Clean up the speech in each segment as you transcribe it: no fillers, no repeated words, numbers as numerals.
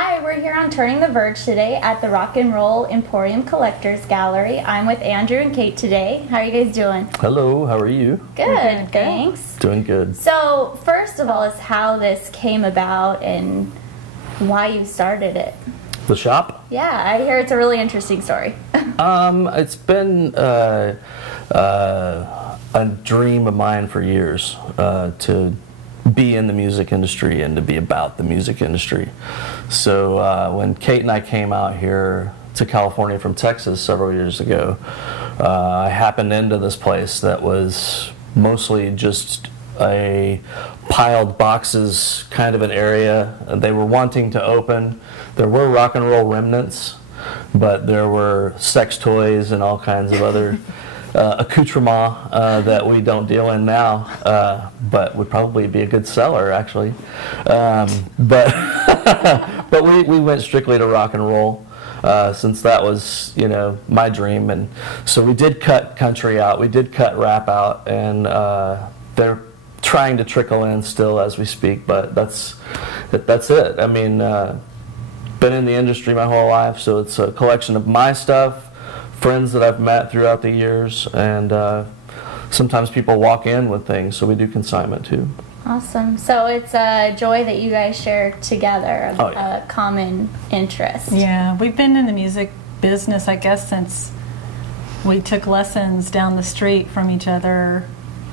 Hi, we're here on Turning the Verge today at the Rock and Roll Emporium Collectors Gallery. I'm with Andrew and Kate today. How are you guys doing? Hello, how are you? Good, thanks. Doing good. So, first of all is how this came about and why you started it. The shop? Yeah, I hear it's a really interesting story. It's been a dream of mine for years to be in the music industry and to be about the music industry. So when Kate and I came out here to California from Texas several years ago, I happened into this place that was mostly just a piled boxes kind of an area. They were wanting to open. There were rock and roll remnants, but there were sex toys and all kinds of other accoutrement that we don't deal in now, but would probably be a good seller actually. But we went strictly to rock and roll since that was, you know, my dream. And so we did cut country out, we did cut rap out, and they're trying to trickle in still as we speak. But that's it. I mean, been in the industry my whole life, so it's a collection of my stuff, friends that I've met throughout the years, and sometimes people walk in with things, so we do consignment too. Awesome. So it's a joy that you guys share together, Oh, yeah. a common interest. Yeah, we've been in the music business, I guess, since we took lessons down the street from each other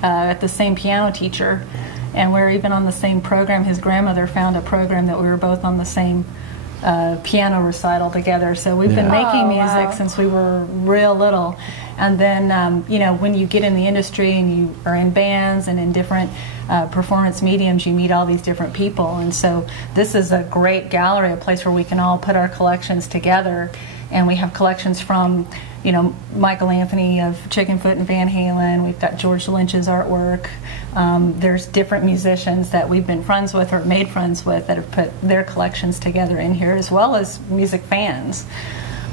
at the same piano teacher, and we're even on the same program. His grandmother found a program that we were both on the same piano recital together. So we've been making music since we were real little. And then, you know, when you get in the industry and you are in bands and in different performance mediums, you meet all these different people. And so this is a great gallery, a place where we can all put our collections together. And we have collections from, you know, Michael Anthony of Chickenfoot and Van Halen. We've got George Lynch's artwork. There's different musicians that we've been friends with or made friends with that have put their collections together in here, as well as music fans.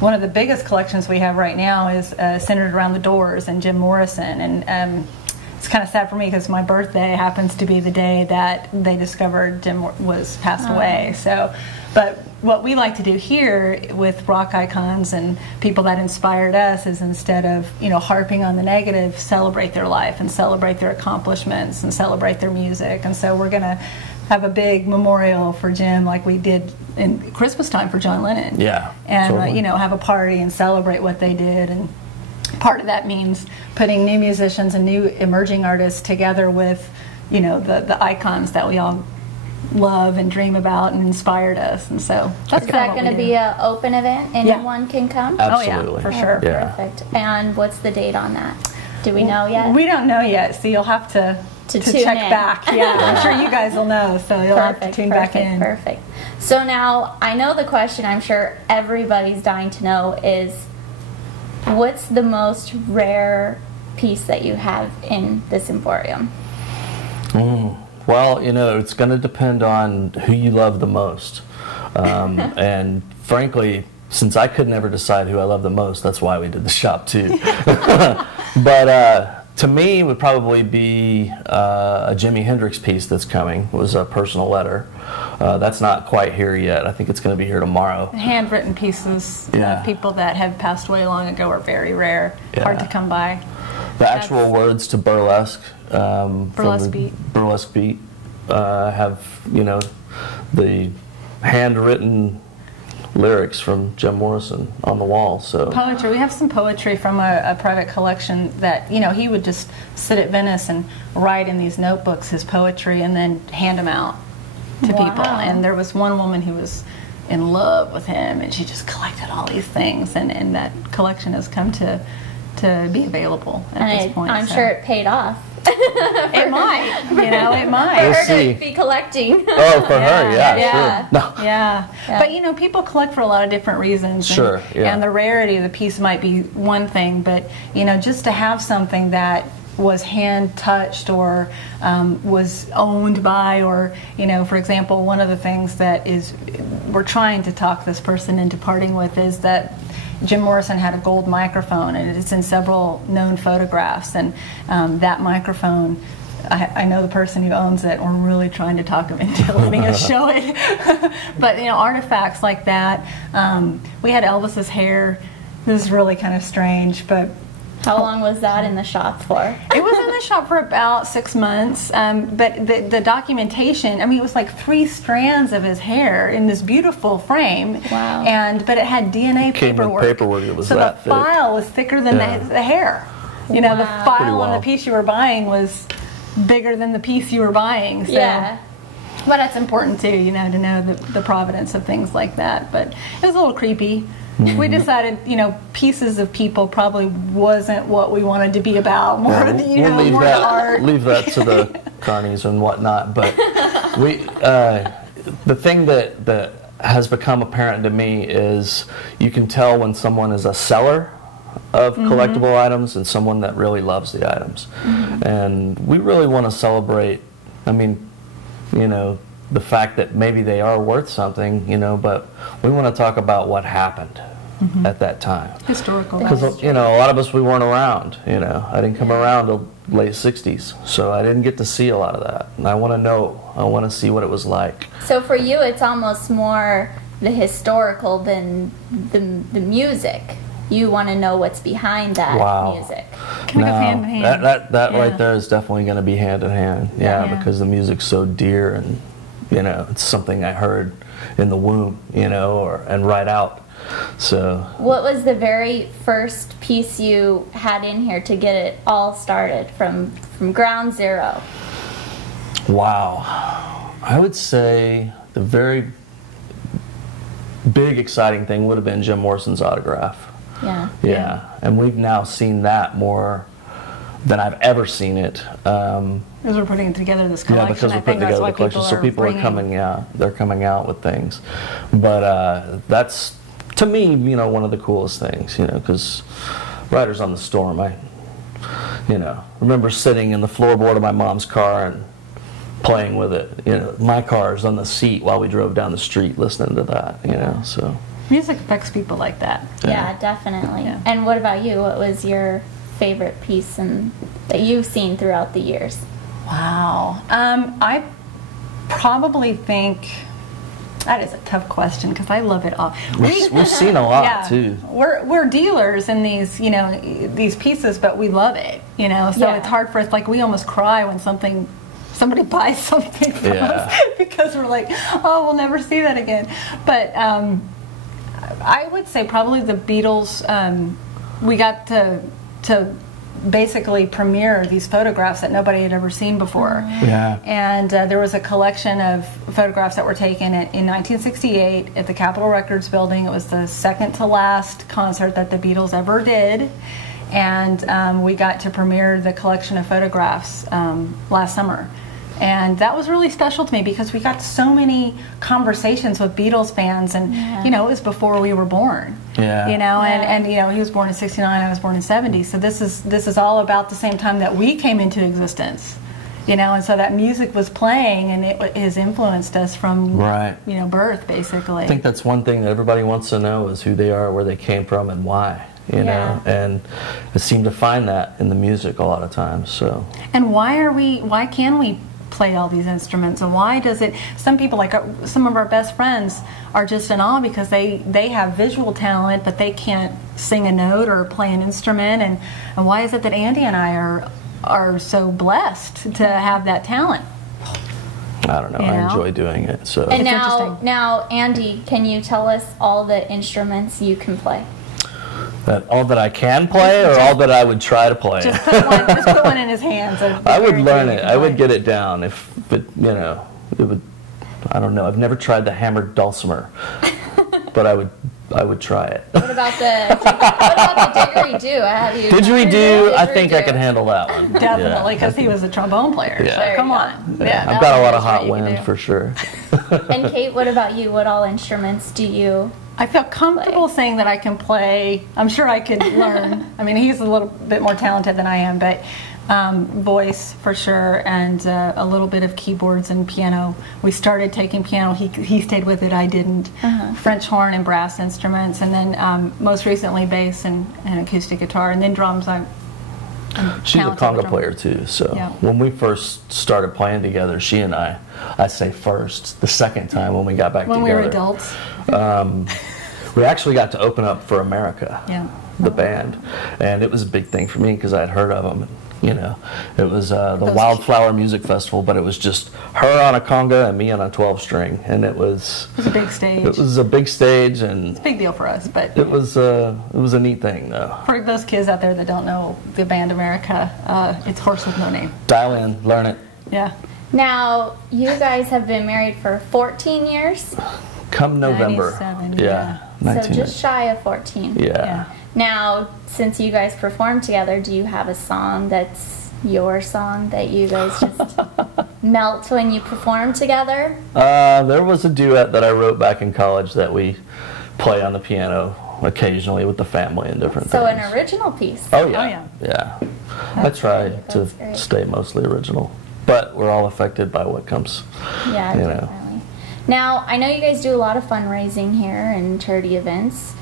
One of the biggest collections we have right now is centered around the Doors and Jim Morrison. And it's kind of sad for me because my birthday happens to be the day that they discovered Jim was passed away. So, but what we like to do here with rock icons and people that inspired us is, instead of, you know, harping on the negative, celebrate their life and celebrate their accomplishments and celebrate their music. And so we're going to have a big memorial for Jim, like we did in Christmas time for John Lennon. Yeah, and totally. you know, have a party and celebrate what they did. And part of that means putting new musicians and new emerging artists together with, you know, the icons that we all love and dream about and inspired us. And so that's Is that going to be an open event? Anyone can come? Absolutely. Oh yeah, for sure. Yeah. Perfect. And what's the date on that? Do we know yet? We don't know yet, so you'll have to tune check in. back. Yeah, I'm sure you guys will know, so you'll have to tune back in. Perfect. So now, I know the question I'm sure everybody's dying to know is, what's the most rare piece that you have in this Emporium? Well, you know, it's going to depend on who you love the most. And frankly, since I could never decide who I love the most, that's why we did the shop too. But to me, it would probably be a Jimi Hendrix piece that's coming. It was a personal letter. That's not quite here yet. I think it's going to be here tomorrow. Handwritten pieces of people that have passed away long ago are very rare, hard to come by. The actual words to Burlesque, Burlesque Beat, have, you know, the handwritten lyrics from Jim Morrison on the wall. So poetry. We have some poetry from a private collection that, you know, he would just sit at Venice and write in these notebooks his poetry and then hand them out to people. And there was one woman who was in love with him, and she just collected all these things, and that collection has come to be available at this point. I'm sure it paid off. It might, you know, it might. We'll For her see. to be collecting. Oh, for her, Yeah. sure. No. Yeah, but you know, people collect for a lot of different reasons. Sure, and the rarity of the piece might be one thing, but you know, just to have something that was hand touched or was owned by, or, you know, for example, one of the things that is we're trying to talk this person into parting with is that Jim Morrison had a gold microphone, and it's in several known photographs, and that microphone I know the person who owns it. We're really trying to talk him into letting us show it. But artifacts like that. We had Elvis's hair. This is really kind of strange, but. How long was that in the shop for? It was in the shop for about 6 months, but the documentation, I mean, it was like 3 strands of his hair in this beautiful frame. Wow. But it had DNA paperwork. It was so that the thick. file was thicker than the hair. The file on the piece you were buying was bigger than the piece you were buying. So. Yeah. But that's important too, to know the provenance of things like that. But it was a little creepy. We decided, pieces of people probably wasn't what we wanted to be about. More, we'll more art. Leave that to the carnies and whatnot. But the thing that has become apparent to me is you can tell when someone is a seller of collectible items and someone that really loves the items. And we really want to celebrate, the fact that maybe they are worth something, but we want to talk about what happened at that time. Historical. Because, a lot of us, we weren't around, I didn't come around till late 60s, so I didn't get to see a lot of that. And I want to know, I want to see what it was like. So for you, it's almost more the historical than the music. You want to know what's behind that music. Kind of go hand in hand. That right there is definitely going to be hand in hand, because the music's so dear and, it's something I heard in the womb, and right out. So. What was the very first piece you had in here to get it all started from ground zero? Wow. I would say the very big exciting thing would have been Jim Morrison's autograph. Yeah. And we've now seen that more than I've ever seen it. Because we're putting together this collection. Yeah, because we're putting together the collection, so people are coming out. They're coming out with things, but that's to me, one of the coolest things. Because Riders on the Storm, I remember sitting in the floorboard of my mom's car and playing with it. My car's on the seat while we drove down the street listening to that. So music affects people like that. Yeah, definitely. Yeah. And what about you? What was your favorite piece that you've seen throughout the years? Wow. I probably think that is a tough question because I love it all. We've seen a lot too. We're dealers in these these pieces, but we love it. So it's hard for us. Like we almost cry when somebody buys something from us because we're like, oh, we'll never see that again. But I would say probably the Beatles. We got to basically premiere these photographs that nobody had ever seen before. Yeah. And there was a collection of photographs that were taken in 1968 at the Capitol Records building. It was the second to last concert that the Beatles ever did. And we got to premiere the collection of photographs last summer. And that was really special to me because we got so many conversations with Beatles fans, and it was before we were born. And he was born in '69, I was born in '70, so this is all about the same time that we came into existence. And so that music was playing, and it has influenced us from birth, basically. I think that's one thing that everybody wants to know is who they are, where they came from, and why. And I seem to find that in the music a lot of times. So. And why can we play all these instruments, and why does it? Some people, like some of our best friends, are just in awe because they have visual talent, but they can't sing a note or play an instrument. And why is it that Andy and I are so blessed to have that talent? I don't know. I enjoy doing it. So. And now, Andy, can you tell us all the instruments you can play? All that I can play, or all that I would try to play? Just put one in his hands. I would learn it. I would get it down if it would. I don't know. I've never tried the hammered dulcimer, but I would try it. What about the didgeridoo? Didgeridoo, I think I can handle that one. Definitely, because he was a trombone player. Yeah. So come on. Yeah. I've got a lot of hot wind for sure. And Kate, what about you? What all instruments do you? I feel comfortable saying that I can play. I'm sure I could learn. I mean, he's a little bit more talented than I am, but voice for sure, and a little bit of keyboards and piano. We started taking piano. He stayed with it. I didn't. French horn and brass instruments, and then most recently bass and acoustic guitar, and then drums. She's a talented conga drummer. player too. So Yeah. when we first started playing together, she and I say first, the second time when we got back When together. we were adults. We actually got to open up for America, Yeah. the band, and it was a big thing for me because I had heard of them. You know, it was the Those- Wildflower Music Festival, but it was just her on a conga and me on a 12-string, and it was It was a big stage. it was a big stage, and It's a big deal for us, but it was a neat thing though. for those kids out there that don't know the band America, it's Horse with No Name. Dial in, learn it. Yeah. Now, you guys have been married for 14 years, Come November, 97, yeah, yeah. 19. so just shy of 14. yeah. Now, since you guys perform together, do you have a song that's your song that you guys just melt when you perform together? There was a duet that I wrote back in college that we play on the piano occasionally with the family and different So things. an original piece. Oh yeah, Oh, yeah. yeah. I try great, to that's great. stay mostly original, but we're all affected by what comes. Yeah, you know. definitely. Now, I know you guys do a lot of fundraising here and charity events.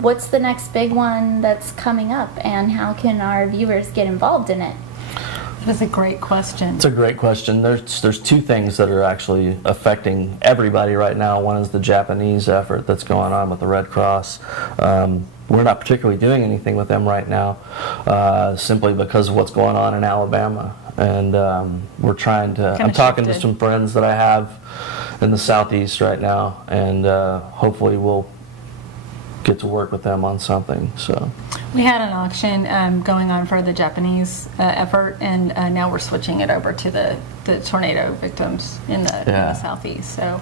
What's the next big one that's coming up, and how can our viewers get involved in it? That is a great question. It's a great question. There's two things that are actually affecting everybody right now. One is the Japanese effort that's going on with the Red Cross. We're not particularly doing anything with them right now, simply because of what's going on in Alabama. And we're trying to. Kinda I'm talking to shifted. some friends that I have in the southeast right now, and hopefully we'll get to work with them on something. So. We had an auction going on for the Japanese effort, and now we're switching it over to the tornado victims in the southeast. So,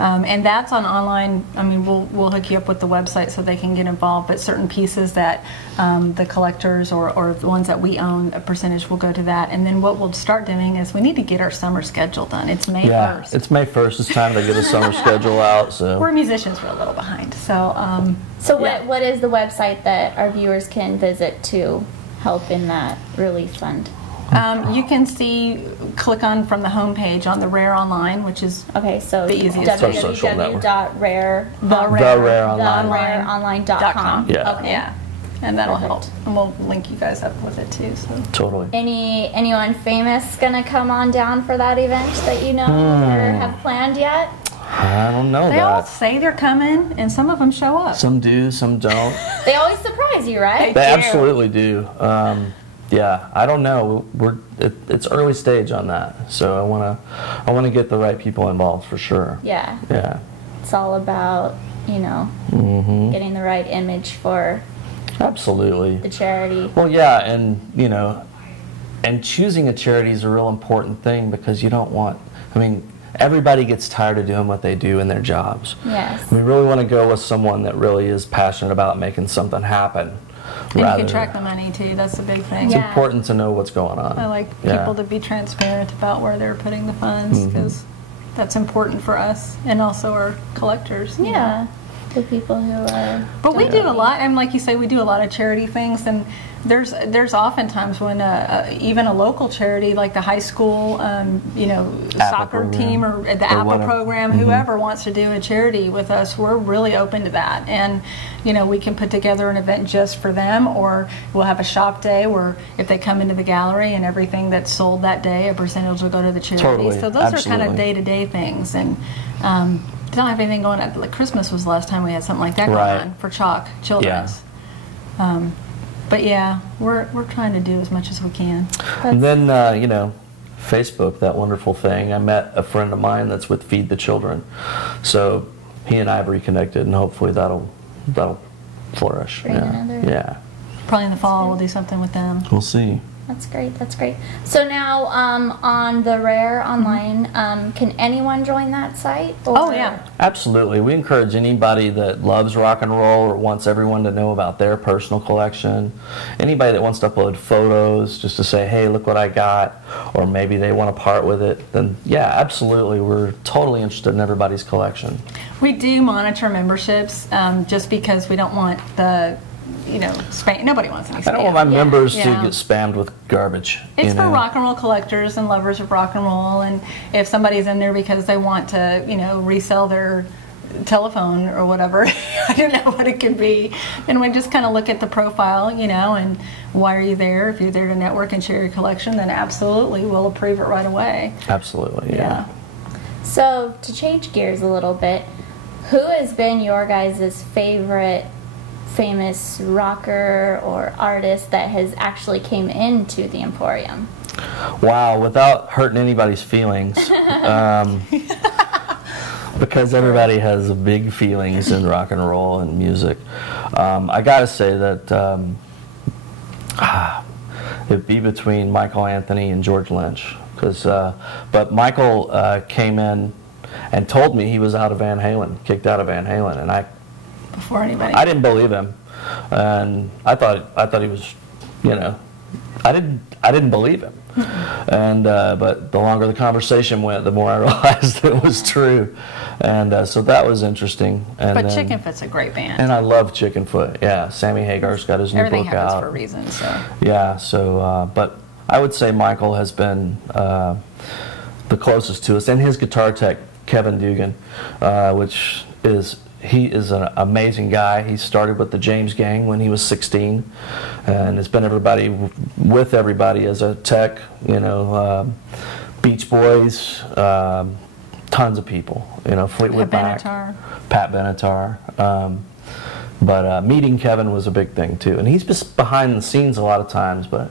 and that's on online. I mean, we'll hook you up with the website so they can get involved. But certain pieces that the collectors or the ones that we own, a percentage will go to that. And then what we'll start doing is we need to get our summer schedule done. It's May 1st. It's May 1st. It's time to get a summer schedule out. So We're musicians. We're a little behind. So. So Yeah. what is the website that our viewers can visit to help in that relief fund? You can click on from the homepage on the Rare Online, which is Okay, so The easiest. Our social network. www.rareonline.com. Yeah. Okay. yeah, and that'll help. Perfect. And we'll link you guys up with it too. So totally. Anyone famous gonna come on down for that event that you know or have planned yet? I don't know they all that. say they're coming, and some of them show up. Some do, some don't. They always surprise you, right? They do. absolutely do. Yeah, I don't know. It's early stage on that, so I wanna get the right people involved for sure. Yeah, Yeah, it's all about getting the right image for absolutely. the charity. Well, yeah, and and choosing a charity is a real important thing because you don't want. I mean, everybody gets tired of doing what they do in their jobs. Yes. We really want to go with someone that really is passionate about making something happen. And you can track the money too. That's the big thing. It's Yeah. important to know what's going on. I like Yeah. people to be transparent about where they're putting the funds because that's important for us and also our collectors. you know. Yeah, the people who are. But we do a donating. lot, and like you say, we do a lot of charity things. And there's often times when even a local charity like the high school, soccer program. team or the Or Apple whatever. program, whoever wants to do a charity with us, we're really open to that. And we can put together an event just for them, or we'll have a shop day where if they come into the gallery and everything that's sold that day, a percentage will go to the charity. Totally. So those are kind of Absolutely. day-to-day things, and. Don't have anything going on. Like Christmas was the last time we had something like that Right. going on for Chalk Children's. But yeah, we're trying to do as much as we can. And then, Facebook, that wonderful thing. I met a friend of mine that's with Feed the Children. So he and I have reconnected, and hopefully that'll flourish. Bring another- Yeah. Probably in the fall we'll do something with them. We'll see. That's great. That's great. So now, on the Rare Online, can anyone join that site? Oh yeah. Absolutely. We encourage anybody that loves rock and roll or wants everyone to know about their personal collection. Anybody that wants to upload photos just to say, hey, look what I got, or maybe they want to part with it, then yeah, absolutely. We're totally interested in everybody's collection. We do monitor memberships just because we don't want the spam. Nobody wants any spam. I don't want my members to Yeah. get spammed with garbage. It's you for know? rock and roll collectors and lovers of rock and roll, and if somebody's in there because they want to, resell their telephone or whatever. I don't know what it could be. And we just kind of look at the profile, you know, and why are you there? If you're there to network and share your collection, then absolutely we'll approve it right away. Absolutely, yeah. So to change gears a little bit, who has been your guys' favorite famous rocker or artist that has actually came into the Emporium? Wow, without hurting anybody's feelings, because everybody has big feelings in rock and roll and music, I gotta say that it'd be between Michael Anthony and George Lynch. But Michael came in and told me he was out of Van Halen, kicked out of Van Halen, and Before anybody. I didn't believe him, and I thought he was, you know, I didn't believe him, and but the longer the conversation went, the more I realized it was true, and so that was interesting. And but Chickenfoot's a great band. And I love Chickenfoot. Yeah, Sammy Hagar's got his new Everything book happens out. for a reason. So Yeah, so but I would say Michael has been the closest to us, and his guitar tech Kevin Dugan, which is. He is an amazing guy. He started with the James Gang when he was 16, and has been with everybody as a tech. You know, Beach Boys, tons of people. You know, Fleetwood Mac, Pat Benatar. But meeting Kevin was a big thing too, and he's just behind the scenes a lot of times. But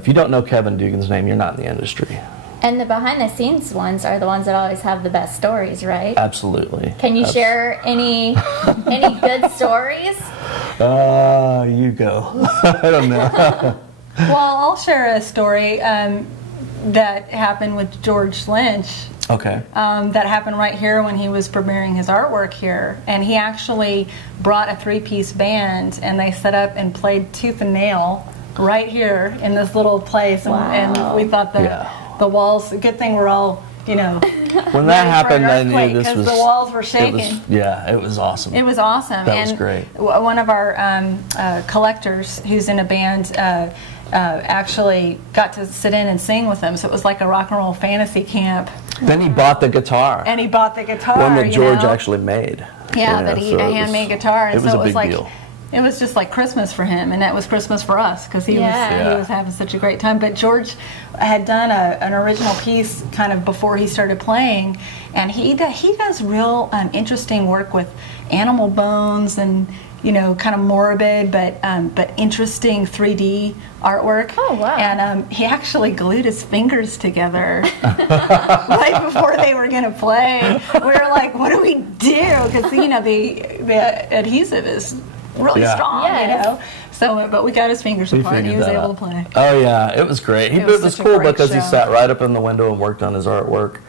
if you don't know Kevin Dugan's name, you're not in the industry. And the behind-the-scenes ones are the ones that always have the best stories, right? Absolutely. Can you share any good stories? You go. I don't know. Well, I'll share a story that happened with George Lynch. Okay. That happened right here when he was premiering his artwork here. And he actually brought a three-piece band, and they set up and played Tooth and Nail right here in this little place. Wow. And we thought the walls, good thing we're all, you know, when that happened, I knew this was, because the walls were shaking. It was awesome. It was awesome. That was great. One of our collectors who's in a band actually got to sit in and sing with them, so it was like a rock and roll fantasy camp. Then he bought the guitar. And he bought the guitar. One that George actually made. Yeah, you know, that he a handmade guitar. And it was so a big deal. It was just like Christmas for him, and that was Christmas for us because he was having such a great time. But George had done an original piece kind of before he started playing, and he does real interesting work with animal bones and, you know, kind of morbid but interesting 3D artworort. Oh, wow. And he actually glued his fingers together right before they were going to play. We were like, what do we do? Because, you know, the adhesive is really strong, you know. So, but we got his fingers apart, and he was able to play. Oh yeah, it was great. It was cool because he sat right up in the window and worked on his artwork,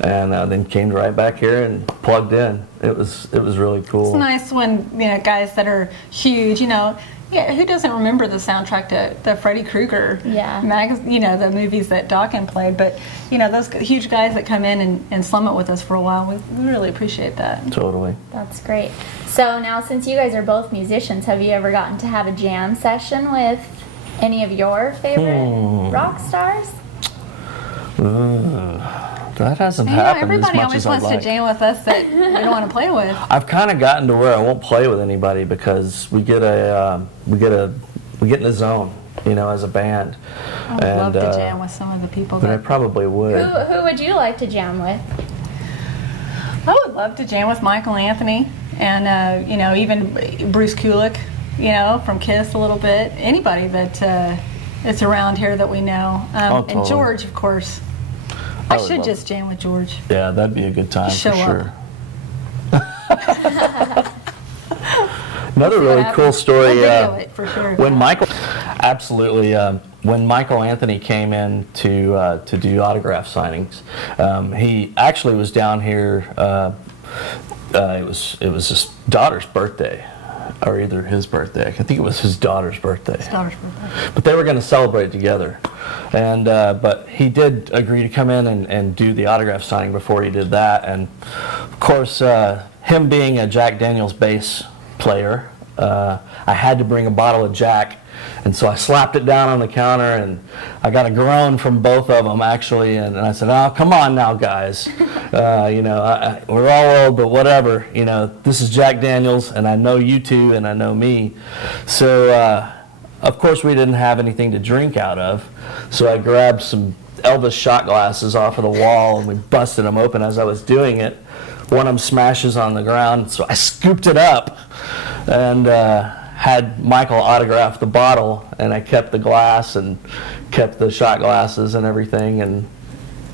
and then came right back here and plugged in. It was really cool. It's nice when, you know, guys that are huge, you know. Yeah, who doesn't remember the soundtrack to the Freddy Krueger you know, the movies that Dawkins played? But, you know, those huge guys that come in and slum it with us for a while, we really appreciate that. Totally. That's great. So now, since you guys are both musicians, have you ever gotten to have a jam session with any of your favorite rock stars? That hasn't happened everybody as much always as I'd wants like. to jam with us that we don't want to play with. I've kind of gotten to where I won't play with anybody because we get in the zone, you know, as a band. I would love to jam with some of the people. But I probably would. Who would you like to jam with? I would love to jam with Michael Anthony and you know, even Bruce Kulick, you know, from Kiss a little bit. Anybody that it's around here that we know. Totally. And George, of course. I should just jam with George. Yeah, that'd be a good time for sure. Another really cool story. We'll video it for sure. When Michael Anthony came in to do autograph signings, he actually was down here. It was his daughter's birthday, or either his birthday. I think it was his daughter's birthday. His daughter's birthday. But they were going to celebrate together, and but he did agree to come in and do the autograph signing before he did that. And of course, him being a Jack Daniel's bass player, I had to bring a bottle of Jack And so I slapped it down on the counter, and I got a groan from both of them, actually. And I said, oh, come on now, guys. You know, we're all old, but whatever. You know, this is Jack Daniels, and I know you two, and I know me. So, of course, we didn't have anything to drink out of. So I grabbed some Elvis shot glasses off of the wall, and we busted them open. As I was doing it, one of them smashes on the ground, so I scooped it up and had Michael autograph the bottle, and I kept the glass and kept the shot glasses and everything, and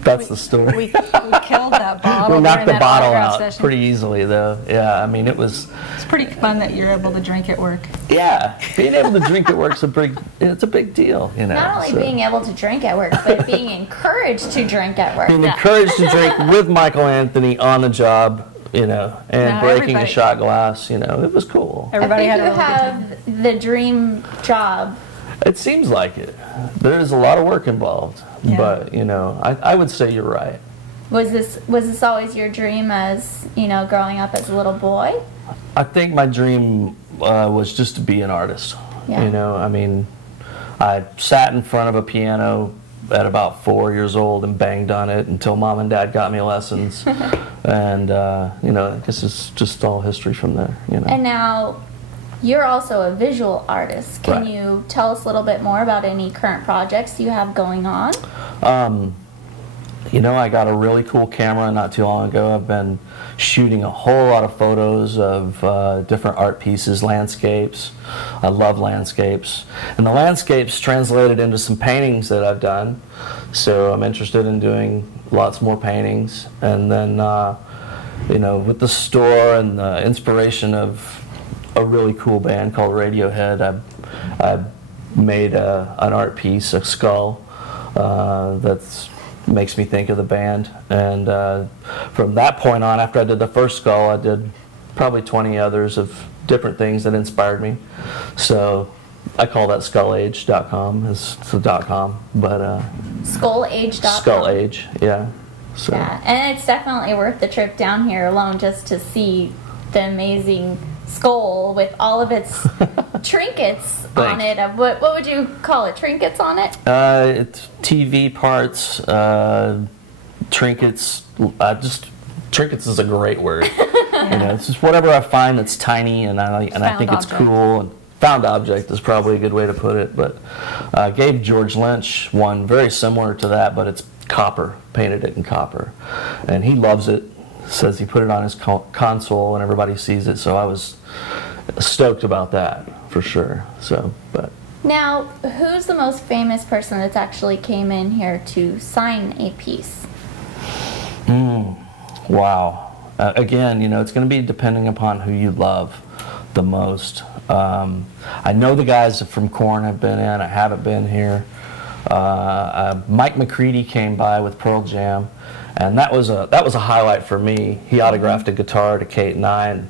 that's the story. We killed that bottle. We knocked the bottle out session. pretty easily, though. Yeah, I mean, It's pretty fun that you're able to drink at work. Yeah, being able to drink at work's it's a big deal, you know. Not only being able to drink at work, but being encouraged to drink at work. Being encouraged to drink with Michael Anthony on the job, you know, and breaking a shot glass, you know, it was cool. Everybody I think had a you really good time. have the dream job. It seems like it. There's a lot of work involved, but, you know, I would say you're right. Was this always your dream as, you know, growing up as a little boy? I think my dream was just to be an artist. Yeah. You know, I mean, I sat in front of a piano at about 4 years old and banged on it until Mom and Dad got me lessons. And, you know, I guess it's just all history from there, you know. And now you're also a visual artist. Can Right. you tell us a little bit more about any current projects you have going on? You know, I got a really cool camera not too long ago. I've been shooting a whole lot of photos of different art pieces, landscapes. I love landscapes. And the landscapes translated into some paintings that I've done. So I'm interested in doing lots more paintings. And then, you know, with the store and the inspiration of a really cool band called Radiohead, I made an art piece, a skull, that's makes me think of the band. And from that point on, after I did the first skull, I did probably 20 others of different things that inspired me. So I call that skullage.com. It's the .com, but Skullage.com. Skull Age, yeah. So. Yeah, and it's definitely worth the trip down here alone just to see the amazing skull with all of its trinkets on it. What would you call it? Trinkets on it? It's TV parts, trinkets. Just trinkets is a great word. You know, it's just whatever I find that's tiny and I think it's cool. And found object is probably a good way to put it. But I gave George Lynch one very similar to that, but it's copper. Painted it in copper, and he loves it. Says he put it on his console and everybody sees it. So I was stoked about that for sure. So, but now, who's the most famous person that's actually came in here to sign a piece? Wow. Again, you know, it's going to be depending upon who you love the most. I know the guys from Korn have been in. I haven't been here. Mike McCready came by with Pearl Jam, and that was a highlight for me. He autographed a guitar to Kate and I and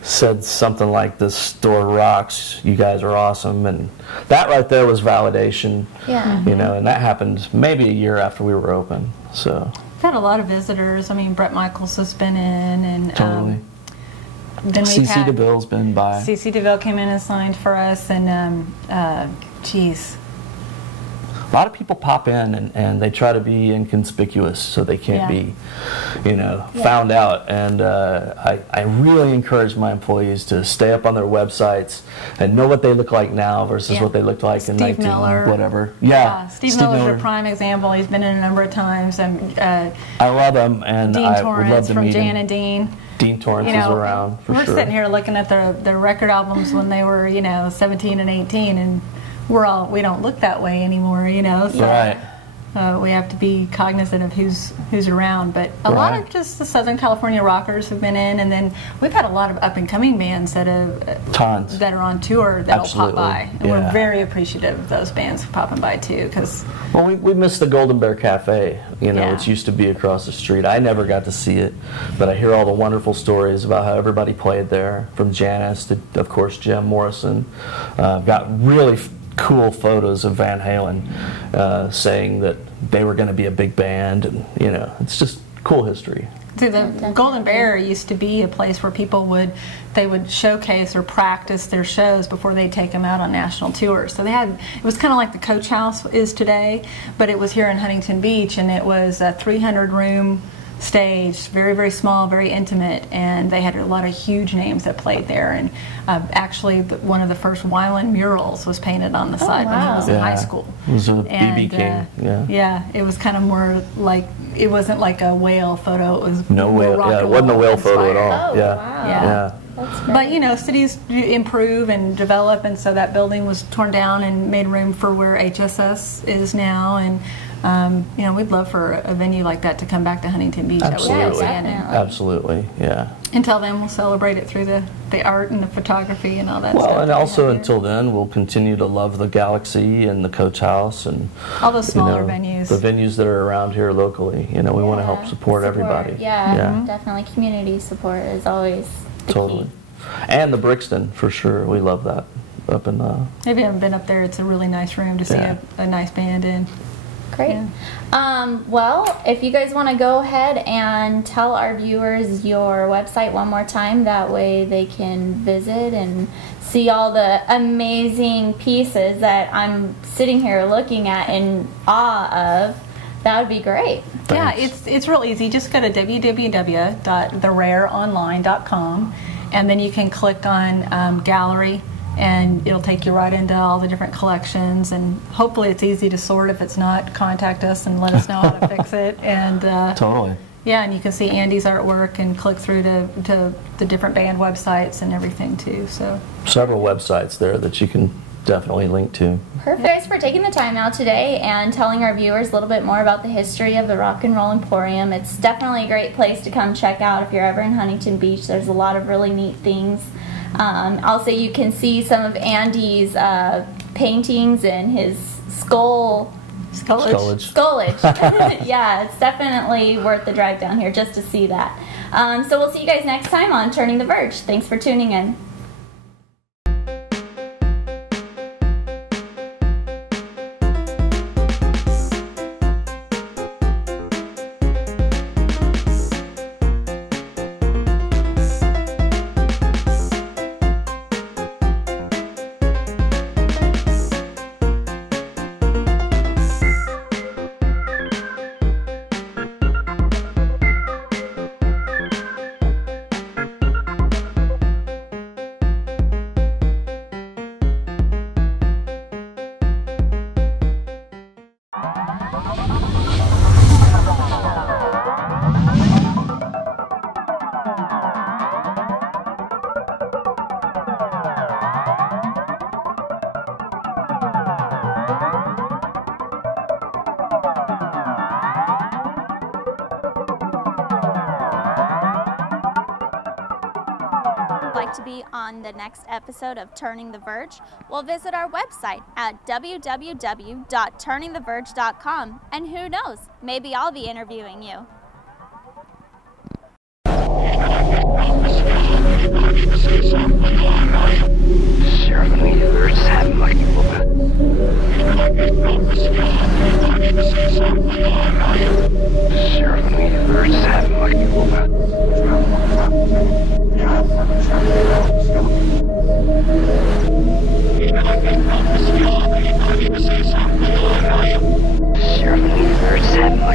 said something like, "This store rocks. You guys are awesome." And that right there was validation. Yeah. You know, and that happened maybe a year after we were open. So We've had a lot of visitors. I mean, Bret Michaels has been in, and totally. then we've CC had DeVille's been by. CC DeVille came in and signed for us, and geez. A lot of people pop in and they try to be inconspicuous so they can't be, you know, found out. And I really encourage my employees to stay up on their websites and know what they look like now versus what they looked like in 19 whatever. Yeah, Steve Miller's a prime example. He's been in a number of times. And I love him, and Dean I Torrance would love to from meet Jan him. and Dean. Dean Torrance is around for we're sure. sitting here looking at their record albums when they were, you know, 17 and 18, and we don't look that way anymore, you know. So, right. We have to be cognizant of who's around. But a lot of just the Southern California rockers have been in, and then we've had a lot of up and coming bands that are on tour that'll pop by, and we're very appreciative of those bands popping by too. Because we missed the Golden Bear Cafe, you know, which used to be across the street. I never got to see it, but I hear all the wonderful stories about how everybody played there, from Janis to, of course, Jim Morrison. Got really cool photos of Van Halen saying that they were going to be a big band, and you know, it's just cool history. See, the Golden Bear used to be a place where people would showcase or practice their shows before they'd take them out on national tours. So it was kind of like the Coach House is today, but it was here in Huntington Beach, and it was a 300-room stage, very, very small, very intimate, and they had a lot of huge names that played there. And actually, one of the first Weiland murals was painted on the side when he was in high school. It was a B.B. King. Yeah, it was kind of more like, it wasn't like a whale photo. It was no whale. Yeah, it wasn't a whale photo at all. Oh, wow. Yeah. That's great. But, you know, cities improve and develop, and so that building was torn down and made room for where HSS is now. And, you know, we'd love for a venue like that to come back to Huntington Beach. Absolutely. That would be outstanding. Absolutely, yeah. Until then, we'll celebrate it through the art and the photography and all that stuff. Well, and also until then, we'll continue to love the Galaxy and the Coach House and all those smaller venues. The venues that are around here locally. You know, we want to help support everybody. Yeah, definitely. Community support is always the key. And the Brixton, for sure. We love that. Up in if you haven't been up there, it's a really nice room to see a nice band in. Great. Yeah. Well, if you guys want to go ahead and tell our viewers your website one more time, that way they can visit and see all the amazing pieces that I'm sitting here looking at in awe of, that would be great. Thanks. Yeah, it's real easy. Just go to www.therareonline.com, and then you can click on Gallery, and it'll take you right into all the different collections, and hopefully it's easy to sort. If it's not, contact us and let us know how to fix it. And totally. Yeah, and you can see Andy's artwork and click through to the different band websites and everything too. So several websites there that you can definitely link to. Perfect. Thanks for taking the time out today and telling our viewers a little bit more about the history of the Rock and Roll Emporium. It's definitely a great place to come check out if you're ever in Huntington Beach. There's a lot of really neat things. Also, you can see some of Andy's paintings and his scullage. Yeah, it's definitely worth the drive down here just to see that. So we'll see you guys next time on Turning the Verge. Thanks for tuning in. Like to be on the next episode of Turning the Verge? Well, visit our website at www.turningtheverge.com, and who knows, maybe I'll be interviewing you. Have